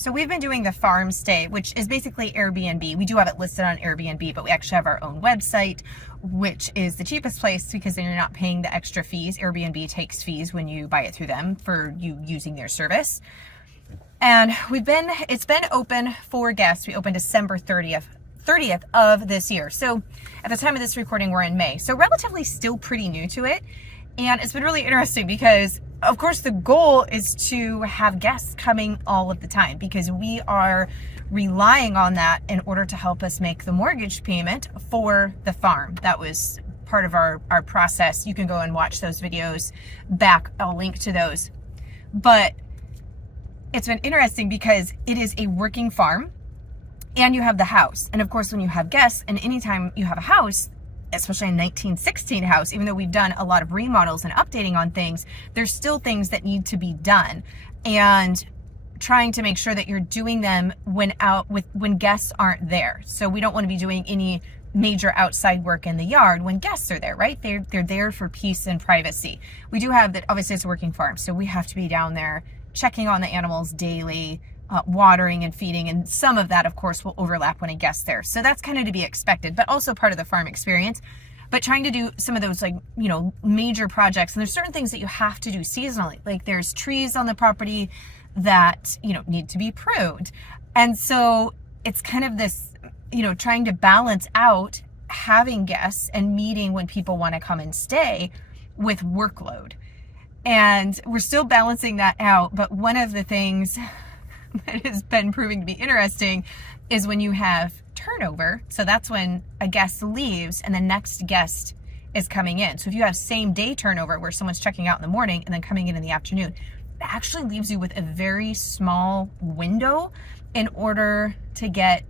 So we've been doing the farm stay, which is basically Airbnb. We do have it listed on Airbnb, but we actually have our own website, which is the cheapest place because then you're not paying the extra fees. Airbnb takes fees when you buy it through them for you using their service. And it's been open for guests. We opened December 30th of this year. So at the time of this recording, we're in May. So relatively still pretty new to it. And it's been really interesting because, of course, the goal is to have guests coming all of the time because we are relying on that in order to help us make the mortgage payment for the farm. That was part of our process. You can go and watch those videos back. I'll link to those. But it's been interesting because it is a working farm and you have the house. And of course, when you have guests and anytime you have a house, especially a 1916 house, even though we've done a lot of remodels and updating on things, there's still things that need to be done. And trying to make sure that you're doing them when guests aren't there. So we don't want to be doing any major outside work in the yard when guests are there, right? They're there for peace and privacy. We do have that, obviously it's a working farm, so we have to be down there checking on the animals daily, watering and feeding, and some of that, of course, will overlap when a guest's there. So that's kind of to be expected, but also part of the farm experience. But trying to do some of those, like, major projects, and there's certain things that you have to do seasonally. Like there's trees on the property that, need to be pruned. And so it's kind of this, trying to balance out having guests and meeting when people want to come and stay with workload. And we're still balancing that out. But one of the things that has been proving to be interesting is when you have turnover. So that's when a guest leaves and the next guest is coming in. So if you have same day turnover where someone's checking out in the morning and then coming in the afternoon, it actually leaves you with a very small window in order to get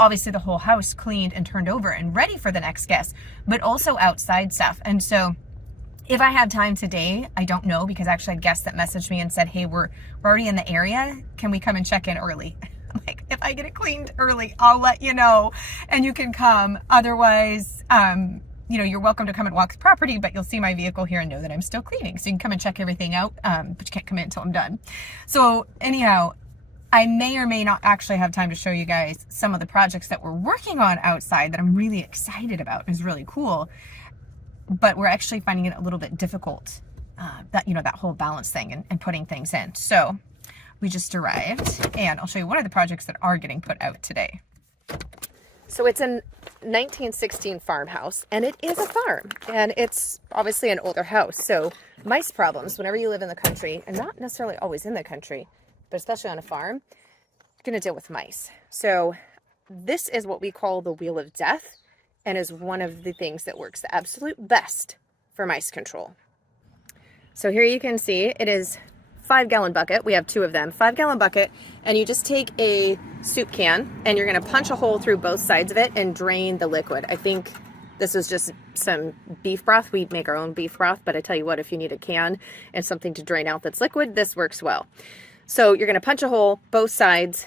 obviously the whole house cleaned and turned over and ready for the next guest, but also outside stuff. And so if I have time today, I don't know, because I actually had guests that messaged me and said, hey, we're already in the area. Can we come and check in early? I'm like, if I get it cleaned early, I'll let you know and you can come. Otherwise, you're welcome to come and walk the property, but you'll see my vehicle here and know that I'm still cleaning. So you can come and check everything out, but you can't come in until I'm done. So anyhow, I may or may not actually have time to show you guys some of the projects that we're working on outside that I'm really excited about. It's really cool. But we're actually finding it a little bit difficult, that whole balance thing and putting things in. So we just arrived and I'll show you one of the projects that are getting put out today. So it's a 1916 farmhouse and it is a farm and it's obviously an older house. So mice problems, whenever you live in the country, and not necessarily always in the country, but especially on a farm, you're going to deal with mice. So this is what we call the wheel of death, and is one of the things that works the absolute best for mice control. So here you can see it is 5-gallon bucket. We have 2 of them, 5-gallon bucket, and you just take a soup can and you're gonna punch a hole through both sides of it and drain the liquid. I think this is just some beef broth. We make our own beef broth, but I tell you what, if you need a can and something to drain out that's liquid, this works well. So you're gonna punch a hole both sides,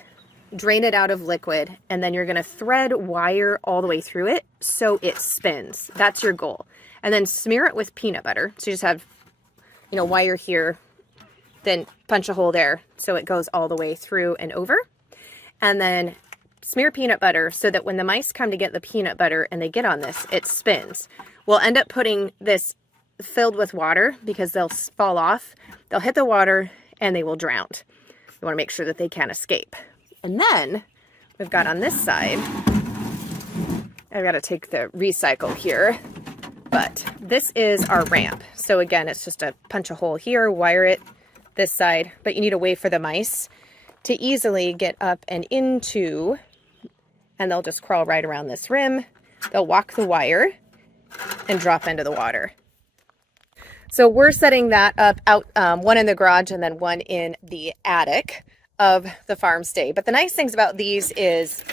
drain it out of liquid, and then you're going to thread wire all the way through it so it spins. That's your goal. And then smear it with peanut butter. So you just have, wire here, then punch a hole there so it goes all the way through and over. And then smear peanut butter so that when the mice come to get the peanut butter and they get on this, it spins. We'll end up putting this filled with water because they'll fall off. They'll hit the water and they will drown. You want to make sure that they can't escape. And then we've got on this side, I've got to take the recycle here, but this is our ramp. So again, it's just a punch a hole here, wire it this side, but you need a way for the mice to easily get up and into, and they'll just crawl right around this rim. They'll walk the wire and drop into the water. So we're setting that up out, one in the garage and then one in the attic of the farm stay. But the nice things about these is,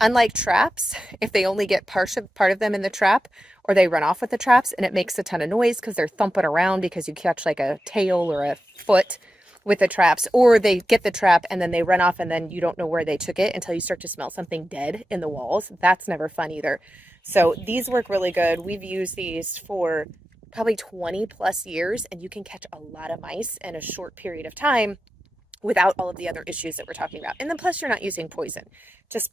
unlike traps, if they only get part of them in the trap, or they run off with the traps and it makes a ton of noise because they're thumping around because you catch like a tail or a foot with the traps, or they get the trap and then they run off and then you don't know where they took it until you start to smell something dead in the walls. That's never fun either. So these work really good. We've used these for probably 20 plus years and you can catch a lot of mice in a short period of time without all of the other issues that we're talking about. And then plus you're not using poison, just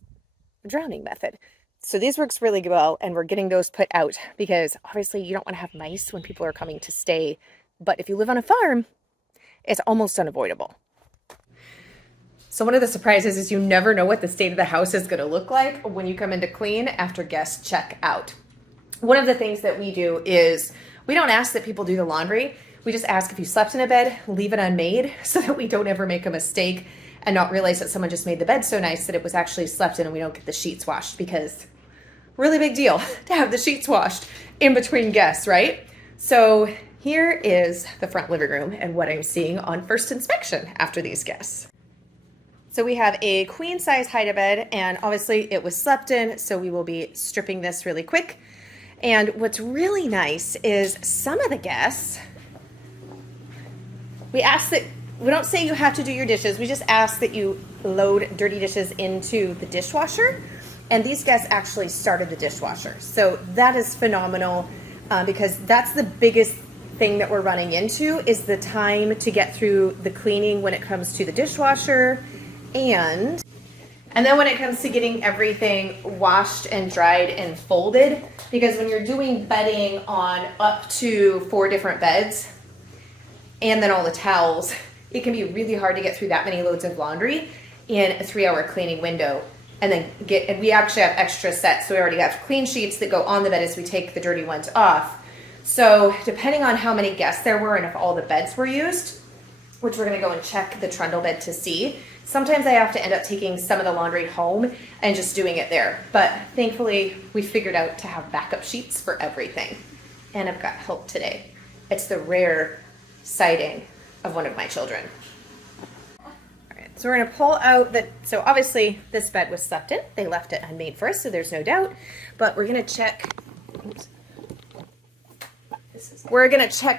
drowning method. So these works really well, and we're getting those put out because obviously you don't want to have mice when people are coming to stay. But if you live on a farm, it's almost unavoidable. So one of the surprises is you never know what the state of the house is going to look like when you come in to clean after guests check out. One of the things that we do is we don't ask that people do the laundry. We just ask if you slept in a bed, leave it unmade so that we don't ever make a mistake and not realize that someone just made the bed so nice that it was actually slept in and we don't get the sheets washed, because really big deal to have the sheets washed in between guests, right? So here is the front living room and what I'm seeing on first inspection after these guests. So we have a queen size hide-a-bed, and obviously it was slept in, so we will be stripping this really quick. And what's really nice is some of the guests, we don't say you have to do your dishes, we just ask that you load dirty dishes into the dishwasher. And these guests actually started the dishwasher. So that is phenomenal, because that's the biggest thing that we're running into, is the time to get through the cleaning when it comes to the dishwasher. And then when it comes to getting everything washed and dried and folded, because when you're doing bedding on up to 4 different beds and then all the towels, it can be really hard to get through that many loads of laundry in a 3-hour cleaning window. And we actually have extra sets. So we already have clean sheets that go on the bed as we take the dirty ones off. So depending on how many guests there were and if all the beds were used, which we're gonna go and check the trundle bed to see, sometimes I have to end up taking some of the laundry home and just doing it there. But thankfully we figured out to have backup sheets for everything. And I've got help today. It's the rare sighting of one of my children. So we're going to pull out so obviously this bed was slept in. They left it unmade first, so there's no doubt. But we're going to check,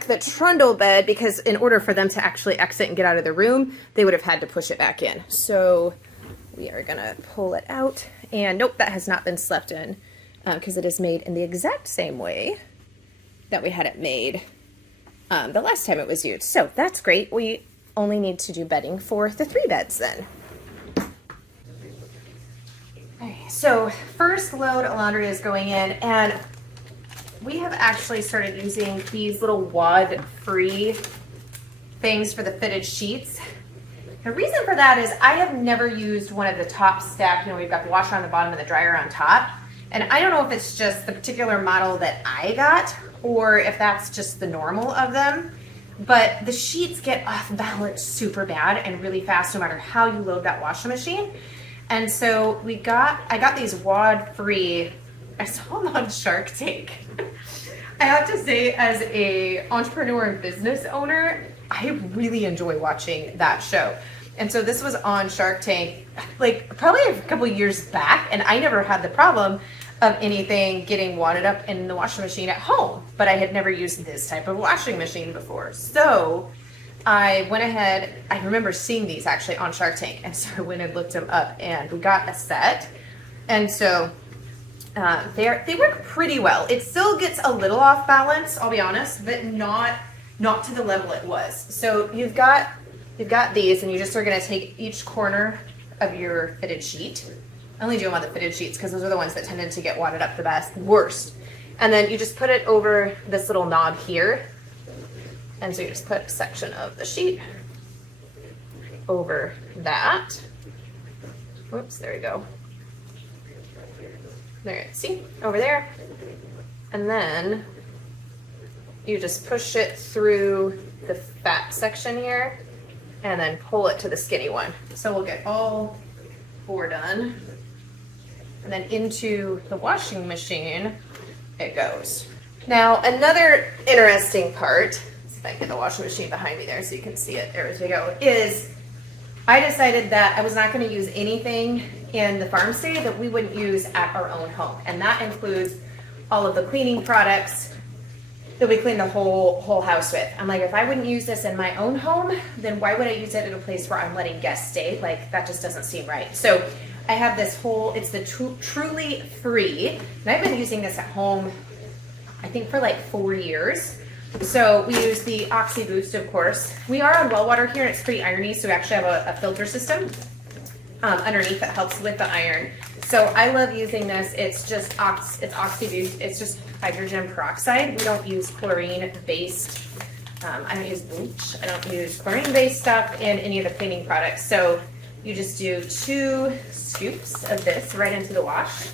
the trundle bed, because in order for them to actually exit and get out of the room, they would have had to push it back in. So we are going to pull it out. And nope, that has not been slept in, because it is made in the exact same way that we had it made the last time it was used. So that's great. We only need to do bedding for the 3 beds then. Okay, so first load of laundry is going in, and we have actually started using these little wad-free things for the fitted sheets. The reason for that is I have never used one of the top stack, we've got the washer on the bottom and the dryer on top. And I don't know if it's just the particular model that I got or if that's just the normal of them. But the sheets get off balance super bad and really fast no matter how you load that washing machine. And so I got these wad free. I saw them on Shark Tank. I have to say, as a entrepreneur and business owner, I really enjoy watching that show. And so this was on Shark Tank, like probably a couple years back, and I never had the problem of anything getting wadded up in the washing machine at home, but I had never used this type of washing machine before. So I went ahead, I remember seeing these actually on Shark Tank, and so I went and looked them up, and we got a set. And so they work pretty well. It still gets a little off balance, I'll be honest, but not to the level it was. So you've got these, and you just are gonna take each corner of your fitted sheet. I only do them on the fitted sheets because those are the ones that tended to get wadded up the worst. And then you just put it over this little knob here. And so you just put a section of the sheet over that. Whoops, there we go. There, see, over there. And then you just push it through the fat section here and then pull it to the skinny one. So we'll get all 4 done. And then into the washing machine it goes. Now another interesting part, see if I can get the washing machine behind me there so you can see it, there we go, is I decided that I was not going to use anything in the farmstead that we wouldn't use at our own home. And that includes all of the cleaning products that we clean the whole house with. I'm like, if I wouldn't use this in my own home, then why would I use it at a place where I'm letting guests stay? Like, that just doesn't seem right. So I have this it's the Truly Free, and I've been using this at home, I think for like 4 years. So we use the Oxy Boost, of course. We are on well water here, and it's pretty irony, so we actually have a filter system underneath that helps with the iron. So I love using this. It's just it's Oxy Boost. It's just hydrogen peroxide. We don't use chlorine-based. I don't use bleach. I don't use chlorine-based stuff in any of the cleaning products. So you just do 2 scoops of this right into the wash.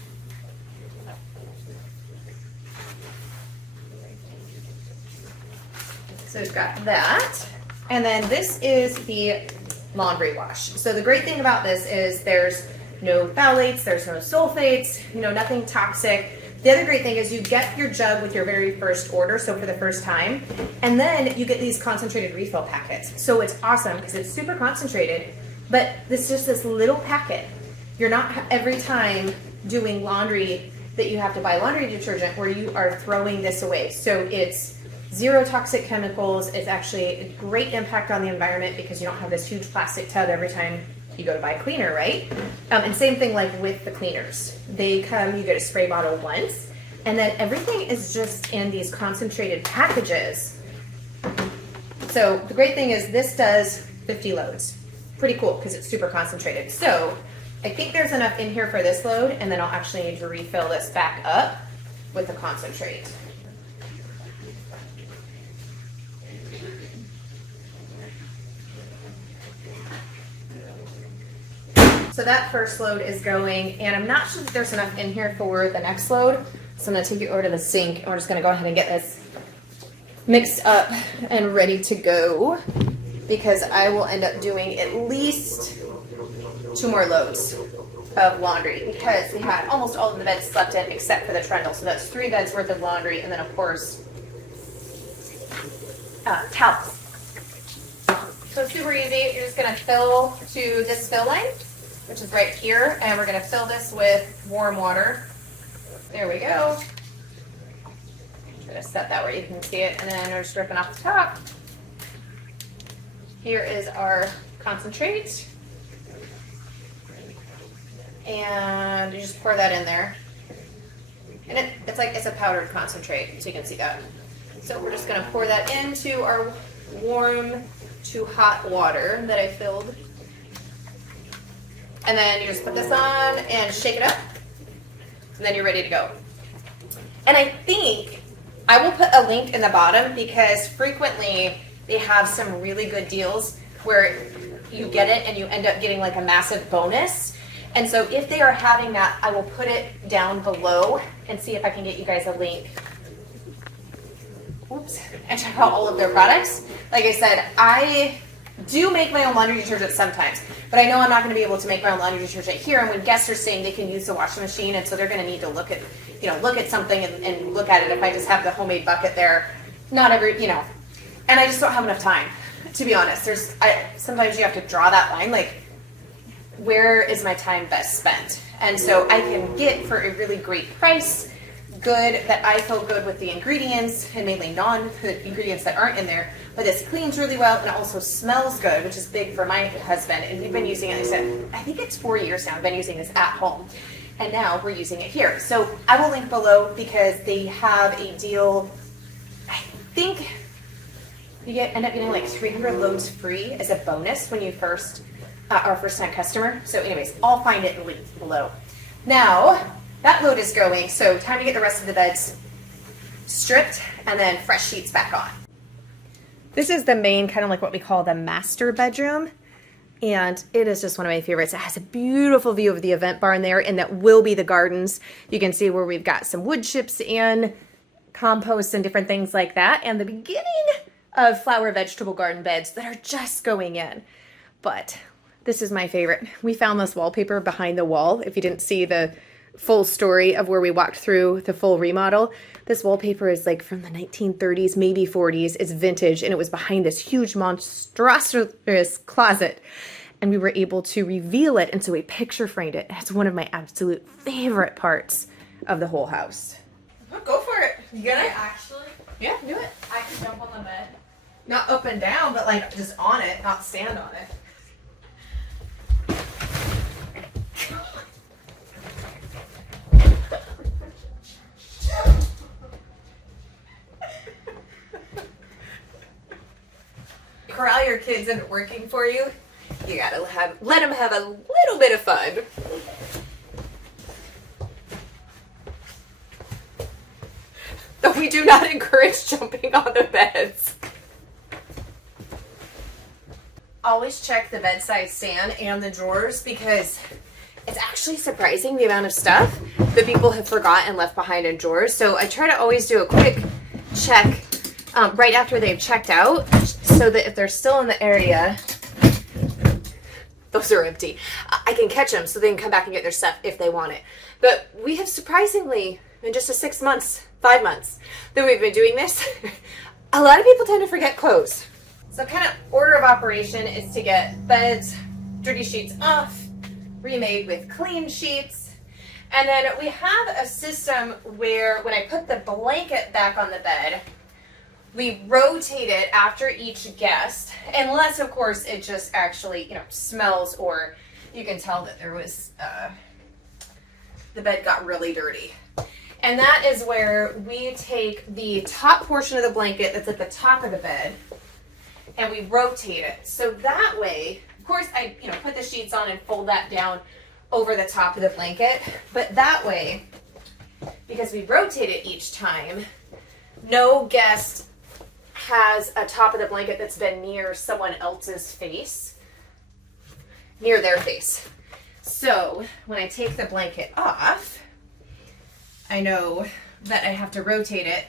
So we've got that. And then this is the laundry wash. So the great thing about this is there's no phthalates, there's no sulfates, nothing toxic. The other great thing is you get your jug with your very first order, so for the first time, and then you get these concentrated refill packets. So it's awesome because it's super concentrated, but it's just this little packet. You're not every time doing laundry that you have to buy laundry detergent where you are throwing this away. So it's 0 toxic chemicals. It's actually a great impact on the environment because you don't have this huge plastic tub every time you go to buy a cleaner, right? And same thing like with the cleaners. They come, you get a spray bottle once, and then everything is just in these concentrated packages. So the great thing is this does 50 loads. Pretty cool because it's super concentrated. So I think there's enough in here for this load, and then I'll actually need to refill this back up with the concentrate. So that first load is going, and I'm not sure that there's enough in here for the next load. So I'm gonna take it over to the sink, and we're just gonna go ahead and get this mixed up and ready to go, because I will end up doing at least 2 more loads of laundry, because we had almost all of the beds slept in except for the trundle. So that's 3 beds worth of laundry, and then of course, towels. So it's super easy. You're just gonna fill to this fill line, which is right here, and we're gonna fill this with warm water. There we go. Try to set that where you can see it, and then we're just dripping off the top. Here is our concentrate, and you just pour that in there, and it's a powdered concentrate, so you can see that. So we're just gonna pour that into our warm to hot water that I filled. And then you just put this on and shake it up, and then you're ready to go. And I think I will put a link in the bottom because frequently they have some really good deals where you get it and you end up getting like a massive bonus. And so if they are having that, I will put it down below and see if I can get you guys a link. Oops. And check out all of their products. Like I said, I do make my own laundry detergent sometimes, but I know I'm not going to be able to make my own laundry detergent here. And when guests are saying they can use the washing machine, and so they're going to need to look at something and look at it. If I just have the homemade bucket there, not every, and I just don't have enough time, to be honest. Sometimes you have to draw that line, like, where is my time best spent? And so I can get for a really great price, good, that I feel good with the ingredients, and mainly the ingredients that aren't in there, but this cleans really well, and it also smells good, which is big for my husband, and we've been using it, I think it's 4 years now, I've been using this at home, and now we're using it here. So I will link below because they have a deal. I think you end up getting like 300 loads free as a bonus when you are first time customer. So anyways, I'll find it linked below. Now, that load is going, so time to get the rest of the beds stripped and then fresh sheets back on. This is the main, kind of like what we call the master bedroom, and it is just one of my favorites. It has a beautiful view of the event barn there, and that will be the gardens. You can see where we've got some wood chips and compost and different things like that, and the beginning of flower vegetable garden beds that are just going in. But this is my favorite. We found this wallpaper behind the wall. If you didn't see the full story of where we walked through the full remodel, this wallpaper is like from the 1930s, maybe 40s. It's vintage, and it was behind this huge monstrous closet, and we were able to reveal it, and so we picture framed it. It's one of my absolute favorite parts of the whole house. Oh, go for it. You get it? Actually? Yeah, do it. I can jump on the bed. Not up and down, but like just on it, not stand on it. whenever all your kids end up working for you, you gotta let them have a little bit of fun. Though we do not encourage jumping on the beds. Always check the bedside stand and the drawers because it's actually surprising the amount of stuff that people have forgotten and left behind in drawers. So I try to always do a quick check right after they've checked out so that if they're still in the area, those are empty, I can catch them so they can come back and get their stuff if they want it. But we have surprisingly, in just a 6 months, 5 months that we've been doing this, a lot of people tend to forget clothes. So kind of order of operation is to get beds, dirty sheets off, remade with clean sheets. And then we have a system where when I put the blanket back on the bed, we rotate it after each guest, unless of course it just actually, smells or you can tell that there was, the bed got really dirty. And that is where we take the top portion of the blanket that's at the top of the bed and we rotate it. So that way, of course, I put the sheets on and fold that down over the top of the blanket. But that way, because we rotate it each time, no guest has a top of the blanket that's been near someone else's face, near their face. So when I take the blanket off, I know that I have to rotate it.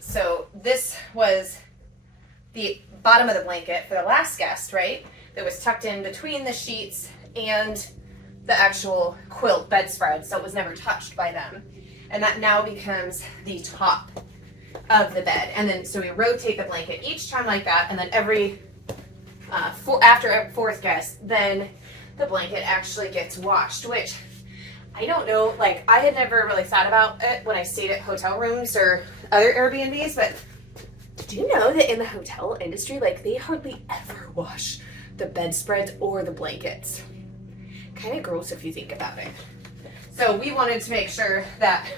So this was the bottom of the blanket for the last guest, right? That was tucked in between the sheets and the actual quilt bedspread, so it was never touched by them. And that now becomes the top of the bed. And then so we rotate the blanket each time like that, and then after a fourth guest, then the blanket actually gets washed, which I don't know, I had never really thought about it when I stayed at hotel rooms or other Airbnbs, but did you know that in the hotel industry, they hardly ever wash the bedspreads or the blankets? Kind of gross if you think about it. So we wanted to make sure that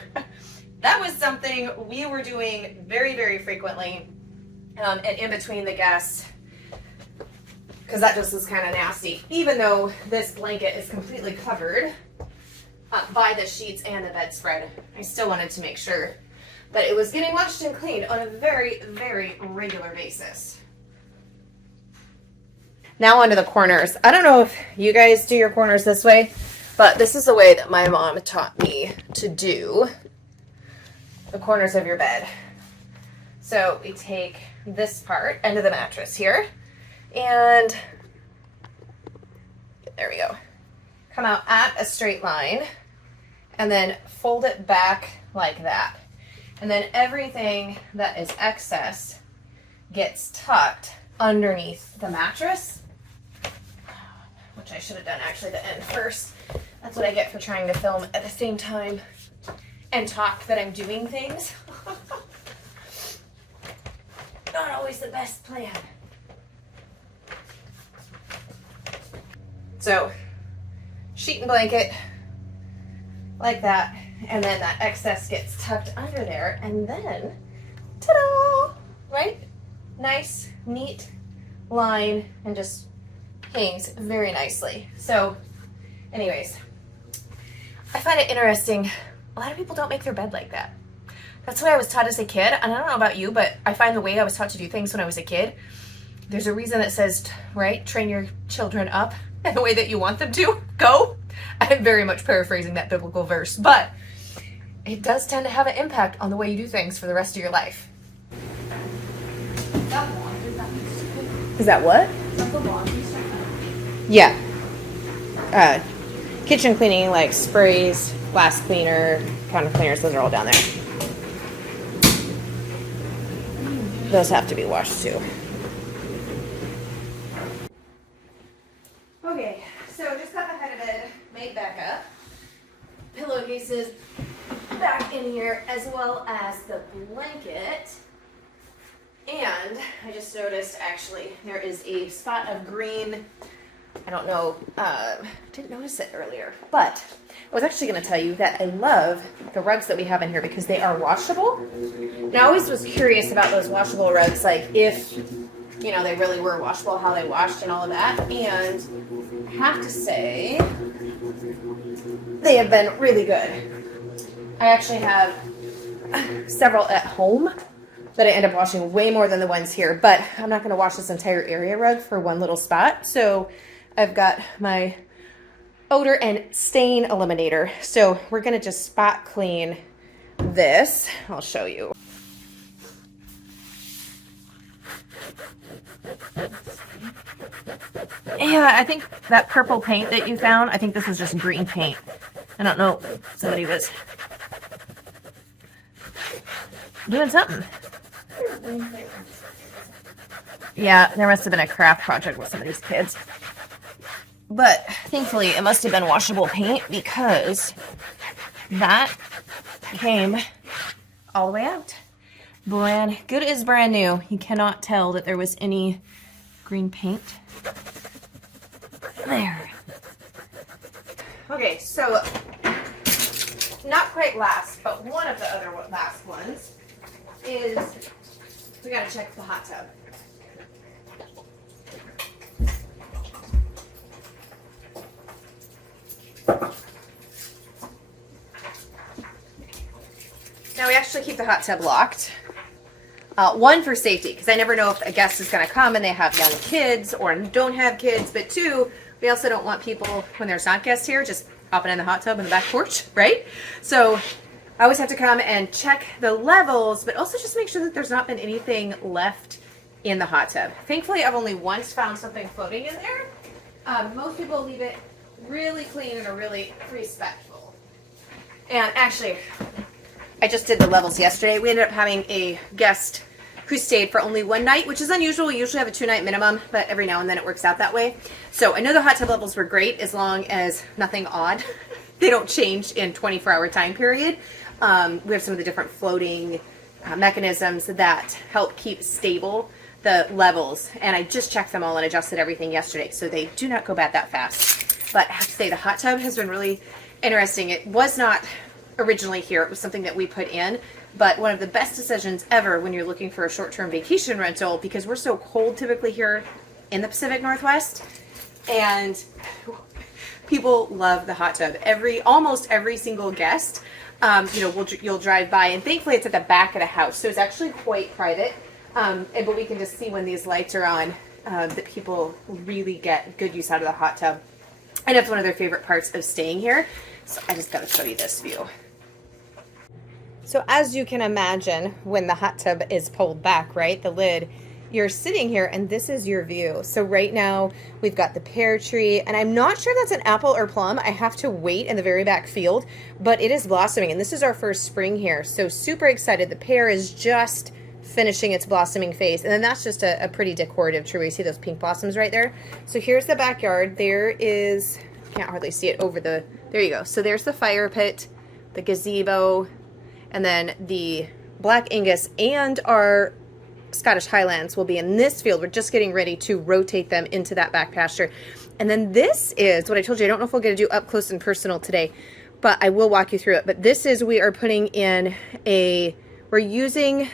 that was something we were doing very, very frequently and in between the guests, because that just was kind of nasty. Even though this blanket is completely covered by the sheets and the bedspread, I still wanted to make sure that it was getting washed and cleaned on a very, very regular basis. Now onto the corners. I don't know if you guys do your corners this way, but this is the way that my mom taught me to do the corners of your bed. So we take this part, end of the mattress here, and there we go. Come out at a straight line, and then fold it back like that. And then everything that is excess gets tucked underneath the mattress, which I should have done actually the end first. That's what I get for trying to film at the same time and talk that I'm doing things. Not always the best plan. So, sheet and blanket like that, and then that excess gets tucked under there, and then, ta-da, right? Nice, neat line, and just hangs very nicely. So, anyways, I find it interesting. A lot of people don't make their bed like that. That's what I was taught as a kid, and I don't know about you, but I find the way I was taught to do things when I was a kid, there's a reason that says, right, train your children up in the way that you want them to go. I'm very much paraphrasing that biblical verse, but it does tend to have an impact on the way you do things for the rest of your life. Is that what? Yeah. Kitchen cleaning, like sprays, glass cleaner, counter cleaners, those are all down there. Those have to be washed too. Okay, so just got the head of bed made back up. Pillowcases back in here, as well as the blanket. And I just noticed, actually, there is a spot of green. I don't know, didn't notice it earlier, but I was actually going to tell you that I love the rugs that we have in here because they are washable. And I always was curious about those washable rugs, like if you know, they really were washable, how they washed and all of that. And I have to say, they have been really good. I actually have several at home that I end up washing way more than the ones here, but I'm not going to wash this entire area rug for one little spot. So I've got my odor and stain eliminator. So we're going to just spot clean this. I'll show you. Yeah, I think that purple paint that you found, I think this was just green paint. I don't know, somebody was doing something. Yeah, there must have been a craft project with some of these kids. But thankfully, it must have been washable paint because that came all the way out. Brand good as brand new. You cannot tell that there was any green paint. There. Okay, so not quite last, but one of the other last ones is we gotta check the hot tub. Now we actually keep the hot tub locked. One, for safety, because I never know if a guest is going to come and they have young kids or don't have kids. But two, we also don't want people, when there's not guests here, just popping in the hot tub in the back porch, right? So I always have to come and check the levels, but also just make sure that there's not been anything left in the hot tub. Thankfully, I've only once found something floating in there. Most people leave it really clean and are really respectful. And actually, I just did the levels yesterday. We ended up having a guest who stayed for only one night, which is unusual. We usually have a 2-night minimum, but every now and then it works out that way. So I know the hot tub levels were great as long as nothing odd. They don't change in 24-hour time period. We have some of the different floating mechanisms that help keep stable the levels. And I just checked them all and adjusted everything yesterday, so they do not go bad that fast. But I have to say, the hot tub has been really interesting. It was not originally here. It was something that we put in, but one of the best decisions ever when you're looking for a short-term vacation rental, because we're so cold typically here in the Pacific Northwest, and people love the hot tub. Almost every single guest, you'll drive by, and thankfully it's at the back of the house, so it's actually quite private. But we can just see when these lights are on that people really get good use out of the hot tub, and it's one of their favorite parts of staying here. So I just got to show you this view. So as you can imagine, when the hot tub is pulled back, right, the lid, you're sitting here and this is your view. So right now we've got the pear tree, and I'm not sure that's an apple or plum. I have to wait in the very back field, but it is blossoming, and this is our first spring here. So super excited. The pear is just finishing its blossoming phase, and then that's just a pretty decorative tree. You see those pink blossoms right there? So here's the backyard. There is, can't hardly see it over the, there you go. So there's the fire pit, the gazebo, and then the Black Angus and our Scottish Highlands will be in this field. We're just getting ready to rotate them into that back pasture. And then this is what I told you. I don't know if we'll get to do up close and personal today, but I will walk you through it. But this is, we are putting in we're using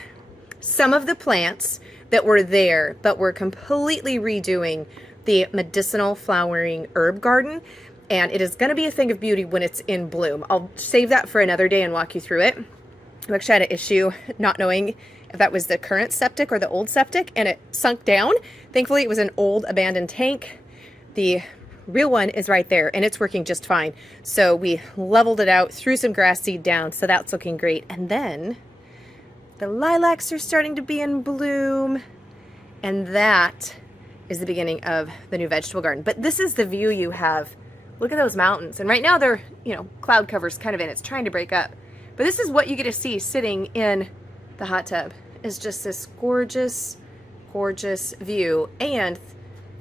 some of the plants that were there, but we're completely redoing the medicinal flowering herb garden. And it is going to be a thing of beauty when it's in bloom. I'll save that for another day and walk you through it. I actually had an issue not knowing if that was the current septic or the old septic, and it sunk down. Thankfully, it was an old abandoned tank. The real one is right there, and it's working just fine. So we leveled it out, threw some grass seed down, so that's looking great. And then the lilacs are starting to be in bloom, and that is the beginning of the new vegetable garden. But this is the view you have. Look at those mountains. And right now they're, cloud cover's kind of in. It's trying to break up. But this is what you get to see sitting in the hot tub, is just this gorgeous, gorgeous view. And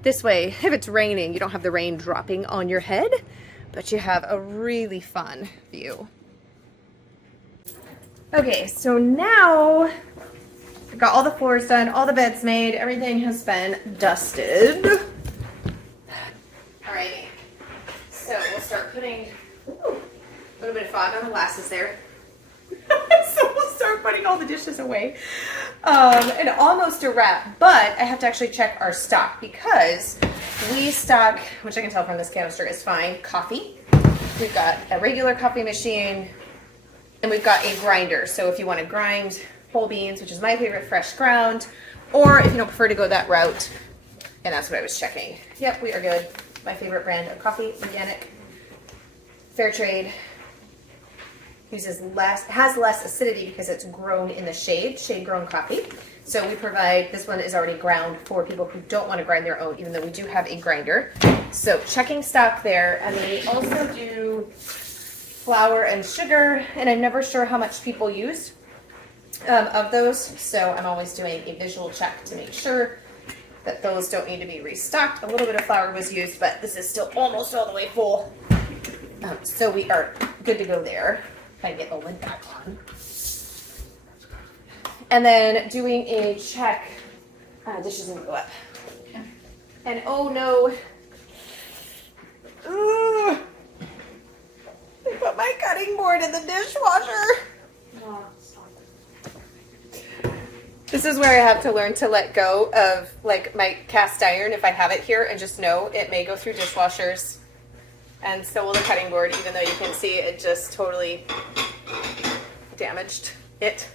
this way, if it's raining, you don't have the rain dropping on your head, but you have a really fun view. Okay, so now I've got all the floors done, all the beds made, everything has been dusted. Alrighty, so we'll start putting a little bit of fog on the glasses there. So we'll start putting all the dishes away. And almost a wrap, but I have to actually check our stock because we stock, which I can tell from this canister is fine, coffee. We've got a regular coffee machine and we've got a grinder. So if you want to grind whole beans, which is my favorite, fresh ground, or if you don't prefer to go that route, and that's what I was checking. Yep, we are good. My favorite brand of coffee, organic, fair trade. Has less acidity because it's grown in the shade grown coffee. So we provide, this one is already ground for people who don't want to grind their own, even though we do have a grinder. So checking stock there. And then we also do flour and sugar, and I'm never sure how much people use of those. So I'm always doing a visual check to make sure that those don't need to be restocked. A little bit of flour was used, but this is still almost all the way full. So we are good to go there. If I get the lid back on. And then doing a check. Dishes gonna go up. And oh no. Ugh. I put my cutting board in the dishwasher. This is where I have to learn to let go of like my cast iron if I have it here and just know it may go through dishwashers. And so will the cutting board, even though you can see it just totally damaged it.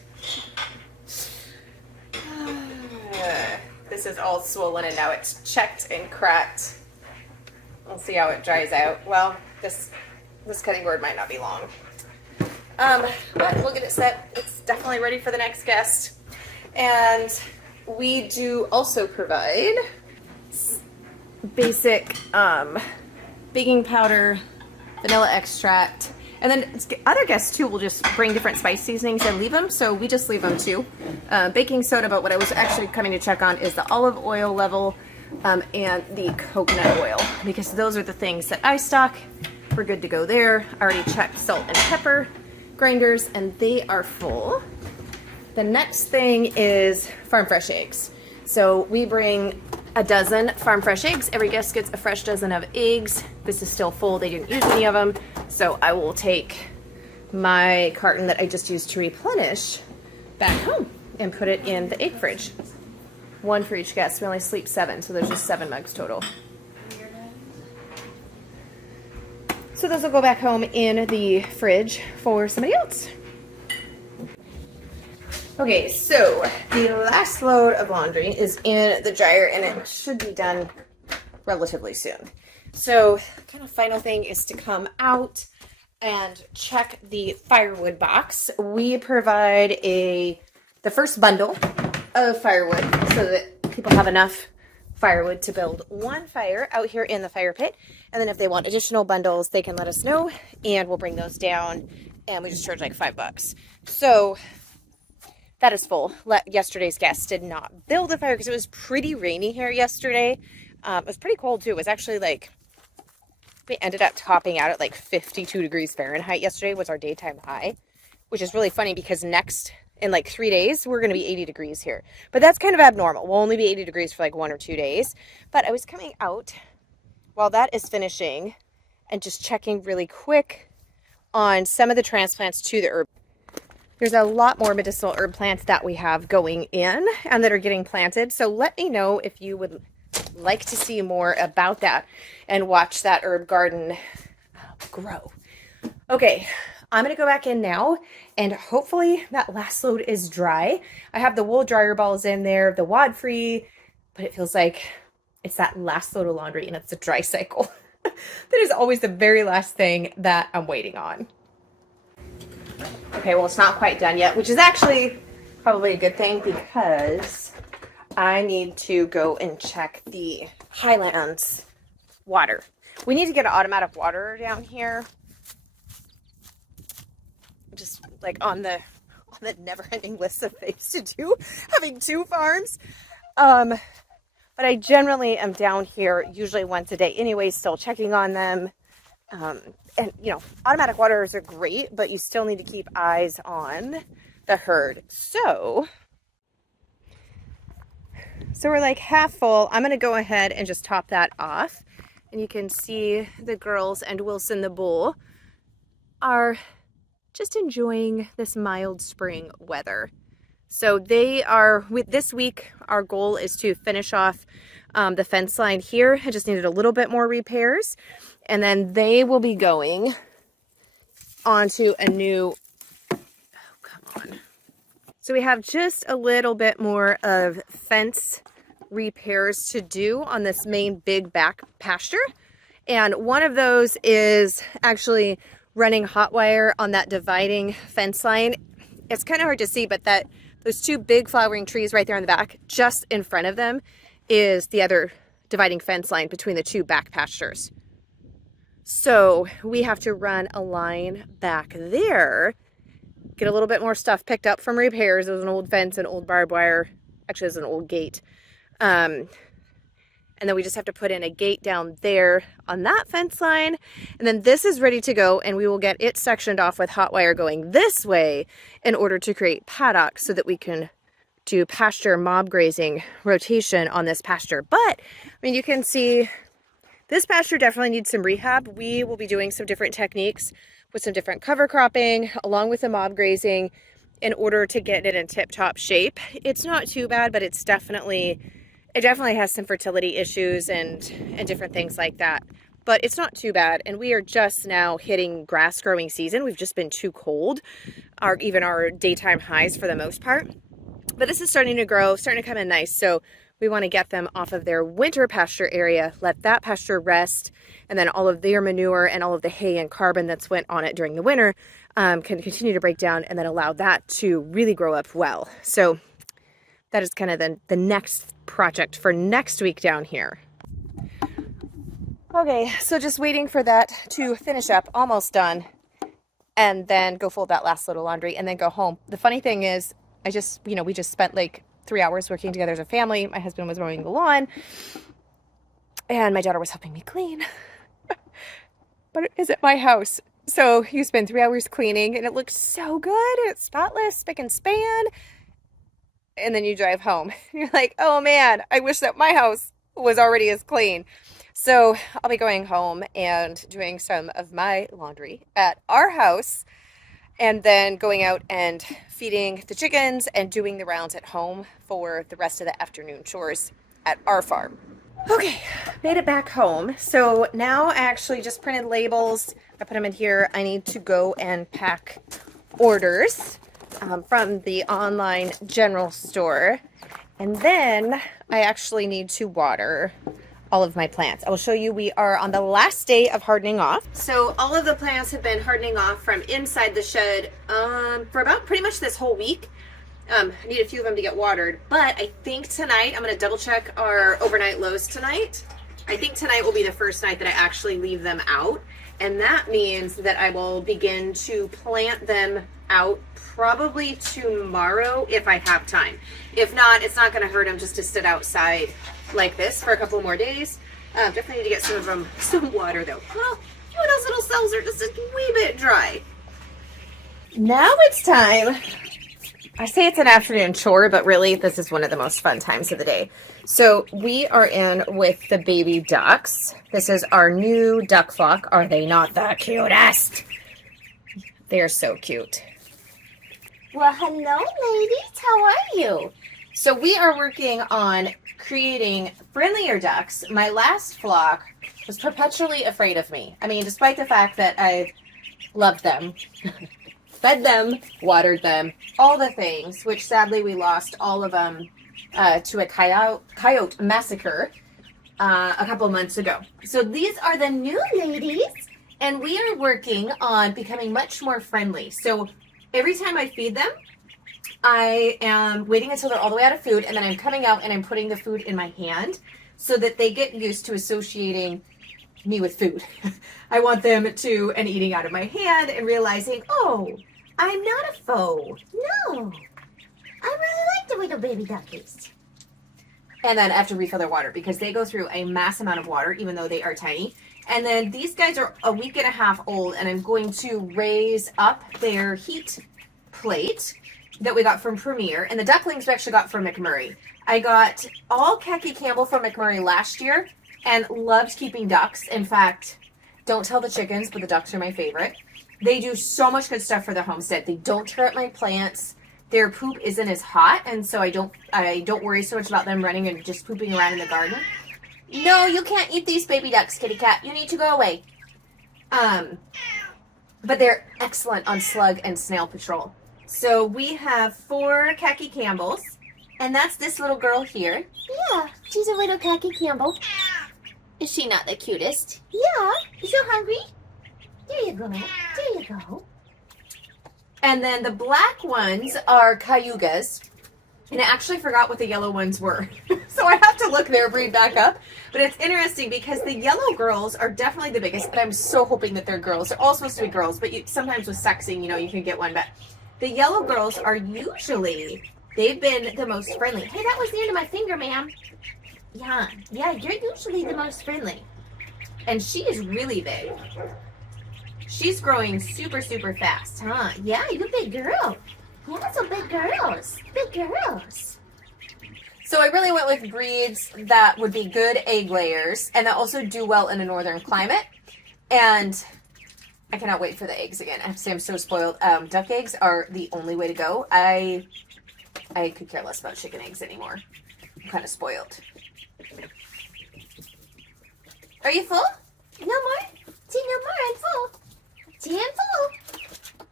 This is all swollen and now it's checked and cracked. We'll see how it dries out. Well, this cutting board might not be long. But we'll get it set. It's definitely ready for the next guest. And we do also provide basic baking powder, vanilla extract, and then other guests too will just bring different spice seasonings and leave them, so we just leave them too. Baking soda, but what I was actually coming to check on is the olive oil level and the coconut oil, because those are the things that I stock. We're good to go there. I already checked salt and pepper grinders, and they are full. The next thing is farm fresh eggs. So we bring a dozen farm fresh eggs. Every guest gets a fresh dozen of eggs. This is still full. They didn't use any of them. So I will take my carton that I just used to replenish back home and put it in the egg fridge. One for each guest. We only sleep 7, so there's just 7 mugs total. So those will go back home in the fridge for somebody else. Okay, so the last load of laundry is in the dryer and it should be done relatively soon. So kind of final thing is to come out and check the firewood box. We provide the first bundle of firewood so that people have enough firewood to build one fire out here in the fire pit. And then if they want additional bundles, they can let us know and we'll bring those down, and we just charge like $5. So that is full. Yesterday's guests did not build a fire because it was pretty rainy here yesterday. It was pretty cold too. It was actually like, we ended up topping out at like 52 degrees Fahrenheit yesterday was our daytime high, which is really funny because next in like 3 days, we're going to be 80 degrees here. But that's kind of abnormal. We'll only be 80 degrees for like 1 or 2 days. But I was coming out while that is finishing and just checking really quick on some of the transplants to the herb. There's a lot more medicinal herb plants that we have going in and that are getting planted. So let me know if you would like to see more about that and watch that herb garden grow. Okay, I'm going to go back in now and hopefully that last load is dry. I have the wool dryer balls in there, the wad free, but it feels like it's that last load of laundry and it's a dry cycle. That is always the very last thing that I'm waiting on. Okay, well, it's not quite done yet, which is actually probably a good thing because I need to go and check the Highlands water. We need to get an automatic water down here. Just like on the never-ending list of things to do, having 2 farms. But I generally am down here usually once a day anyway, still checking on them. And, you know, automatic waters are great, but you still need to keep eyes on the herd. So we're like half full. I'm going to go ahead and just top that off. And you can see the girls and Wilson the bull are just enjoying this mild spring weather. So they are, with this week, our goal is to finish off the fence line here. I just needed a little bit more repairs. And then they will be going onto a new, oh, come on. So we have just a little bit more of fence repairs to do on this main big back pasture. And one of those is actually running hot wire on that dividing fence line. It's kind of hard to see, but those two big flowering trees right there in the back, just in front of them is the other dividing fence line between the two back pastures. So we have to run a line back there, get a little bit more stuff picked up from repairs. There was an old fence, an old barbed wire. Actually, there's an old gate. And then we just have to put in a gate down there on that fence line. And then this is ready to go, and we will get it sectioned off with hot wire going this way in order to create paddocks so that we can do pasture mob grazing rotation on this pasture. But, I mean, you can see this pasture definitely needs some rehab. We will be doing some different techniques with some different cover cropping along with the mob grazing in order to get it in tip-top shape. It's not too bad, but it definitely has some fertility issues and different things like that. But it's not too bad, and we are just now hitting grass growing season. We've just been too cold, even our daytime highs for the most part. But this is starting to grow, starting to come in nice. So we want to get them off of their winter pasture area, let that pasture rest, and then all of their manure and all of the hay and carbon that's went on it during the winter can continue to break down, and then allow that to really grow up well. So that is kind of the next project for next week down here. Okay, so just waiting for that to finish up, almost done, and then go fold that last little laundry and then go home. The funny thing is, we just spent like 3 hours working together as a family. My husband was mowing the lawn, and my daughter was helping me clean. But it is at my house. So you spend 3 hours cleaning, and it looks so good. It's spotless, spick and span. And then you drive home. You're like, oh man, I wish that my house was already as clean. So I'll be going home and doing some of my laundry at our house, and then going out and feeding the chickens and doing the rounds at home for the rest of the afternoon chores at our farm. Okay, made it back home. So now I actually just printed labels. I put them in here. I need to go and pack orders from the online general store. And then I actually need to water all of my plants. I will show you, we are on the last day of hardening off. So all of the plants have been hardening off from inside the shed for about pretty much this whole week. I need a few of them to get watered, but I think tonight, I'm going to double check our overnight lows tonight. I think tonight will be the first night that I actually leave them out. And that means that I will begin to plant them out probably tomorrow if I have time. If not, it's not going to hurt them just to sit outside like this for a couple more days. Definitely need to get some of them some water though. Well, a few of those little cells are just a wee bit dry. Now it's time. I say it's an afternoon chore, but really this is one of the most fun times of the day. So we are in with the baby ducks. This is our new duck flock. Are they not the cutest? They're so cute. Well, hello, ladies. How are you? So we are working on creating friendlier ducks. My last flock was perpetually afraid of me. I mean, despite the fact that I loved them, fed them, watered them, all the things, which sadly we lost all of them to a coyote massacre a couple months ago. So these are the new ladies, and we are working on becoming much more friendly. So every time I feed them, I am waiting until they're all the way out of food, and then I'm coming out and I'm putting the food in my hand so that they get used to associating me with food. I want them to, and eating out of my hand and realizing, oh, I'm not a foe. No, I really like the little baby duckies. And then I have to refill their water because they go through a mass amount of water, even though they are tiny. And then these guys are a week and a half old, and I'm going to raise up their heat plate that we got from Premier. And the ducklings we actually got from McMurray. I got all Khaki Campbell from McMurray last year and loved keeping ducks. In fact, don't tell the chickens, but the ducks are my favorite. They do so much good stuff for the homestead. They don't tear up my plants. their poop isn't as hot, and so I don't worry so much about them running and just pooping around in the garden. No, you can't eat these baby ducks, kitty cat. You need to go away. But they're excellent on slug and snail patrol. So we have 4 khaki Campbells, and that's this little girl here. Yeah, she's a little khaki Campbell. Is she not the cutest? Yeah. You so hungry? There you go. There you go. And then the black ones are Cayugas. And I actually forgot what the yellow ones were. So I have to look their breed back up. But it's interesting because the yellow girls are definitely the biggest. And I'm so hoping that they're girls. They're all supposed to be girls. But sometimes with sexing, you know, you can get one. But the yellow girls are usually, they've been the most friendly. Hey, that was the end of my finger, ma'am. Yeah, you're usually the most friendly. And she is really big. She's growing super, super fast, huh? Yeah, you big girl. Yeah, so big girls. Big girls. So I really went with breeds that would be good egg layers and that also do well in a northern climate. And I cannot wait for the eggs again. I have to say I'm so spoiled. Duck eggs are the only way to go. I could care less about chicken eggs anymore. I'm kind of spoiled. Are you full? No more? See, no more. I'm full. See, I'm full.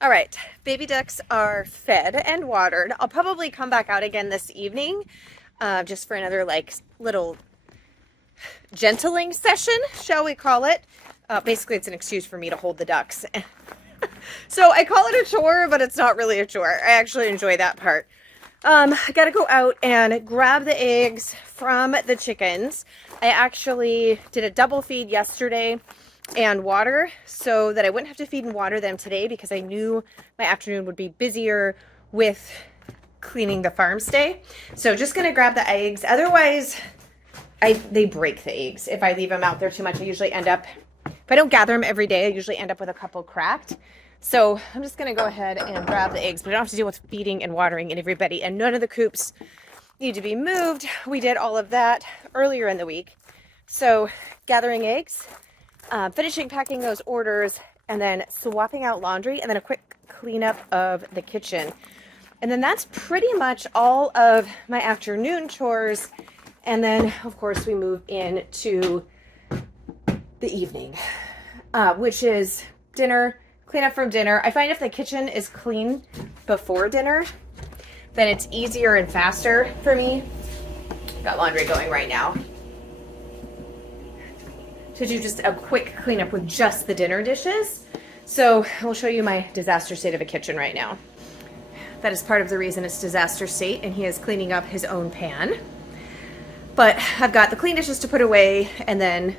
All right, baby ducks are fed and watered. I'll probably come back out again this evening just for another like little gentling session, shall we call it. Basically, it's an excuse for me to hold the ducks. So I call it a chore, but it's not really a chore. I actually enjoy that part. I gotta go out and grab the eggs from the chickens. I actually did a double feed yesterday and water so that I wouldn't have to feed and water them today because I knew my afternoon would be busier with cleaning the farm stay. So just gonna grab the eggs. Otherwise, they break the eggs. If I leave them out there too much, I usually end up, if I don't gather them every day, I usually end up with a couple cracked. So I'm just gonna go ahead and grab the eggs, but I don't have to deal with feeding and watering and everybody, and none of the coops need to be moved. We did all of that earlier in the week. So gathering eggs, finishing packing those orders, and then swapping out laundry, and then a quick cleanup of the kitchen. And then that's pretty much all of my afternoon chores. And then, of course, we move into the evening, which is dinner, clean up from dinner. I find if the kitchen is clean before dinner, then it's easier and faster for me. Got laundry going right now. To do just a quick cleanup with just the dinner dishes. So I'll show you my disaster state of a kitchen right now. That is part of the reason it's disaster state, and he is cleaning up his own pan. But I've got the clean dishes to put away, and then,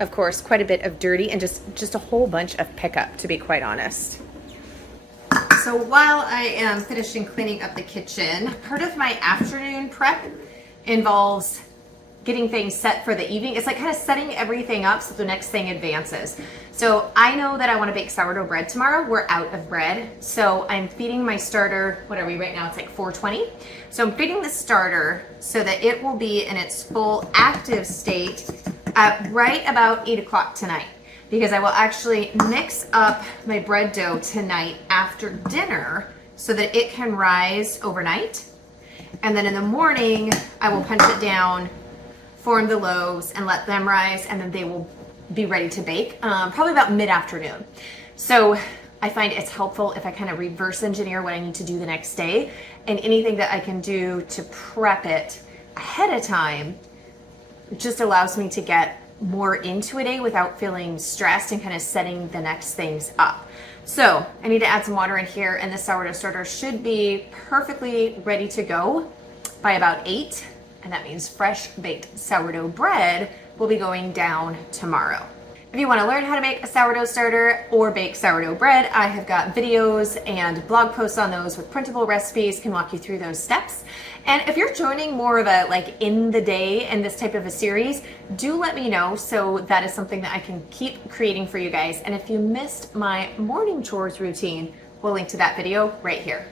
of course, quite a bit of dirty and just a whole bunch of pickup, to be quite honest. So while I am finishing cleaning up the kitchen, part of my afternoon prep involves getting things set for the evening. It's like kind of setting everything up so the next thing advances. So I know that I want to bake sourdough bread tomorrow. We're out of bread. So I'm feeding my starter, what are we right now? It's like 4:20. So I'm feeding the starter so that it will be in its full active state at right about 8 o'clock tonight, because I will actually mix up my bread dough tonight after dinner so that it can rise overnight. And then in the morning, I will punch it down, form the loaves, and let them rise, and then they will be ready to bake probably about mid-afternoon. So I find it's helpful if I kind of reverse engineer what I need to do the next day, and anything that I can do to prep it ahead of time just allows me to get more into a day without feeling stressed and kind of setting the next things up. So I need to add some water in here, and the sourdough starter should be perfectly ready to go by about 8. And that means fresh baked sourdough bread will be going down tomorrow. If you want to learn how to make a sourdough starter or bake sourdough bread, I have got videos and blog posts on those with printable recipes, can walk you through those steps. And if you're joining more of a like in the day in this type of a series, do let me know, so that is something that I can keep creating for you guys. And if you missed my morning chores routine, we'll link to that video right here.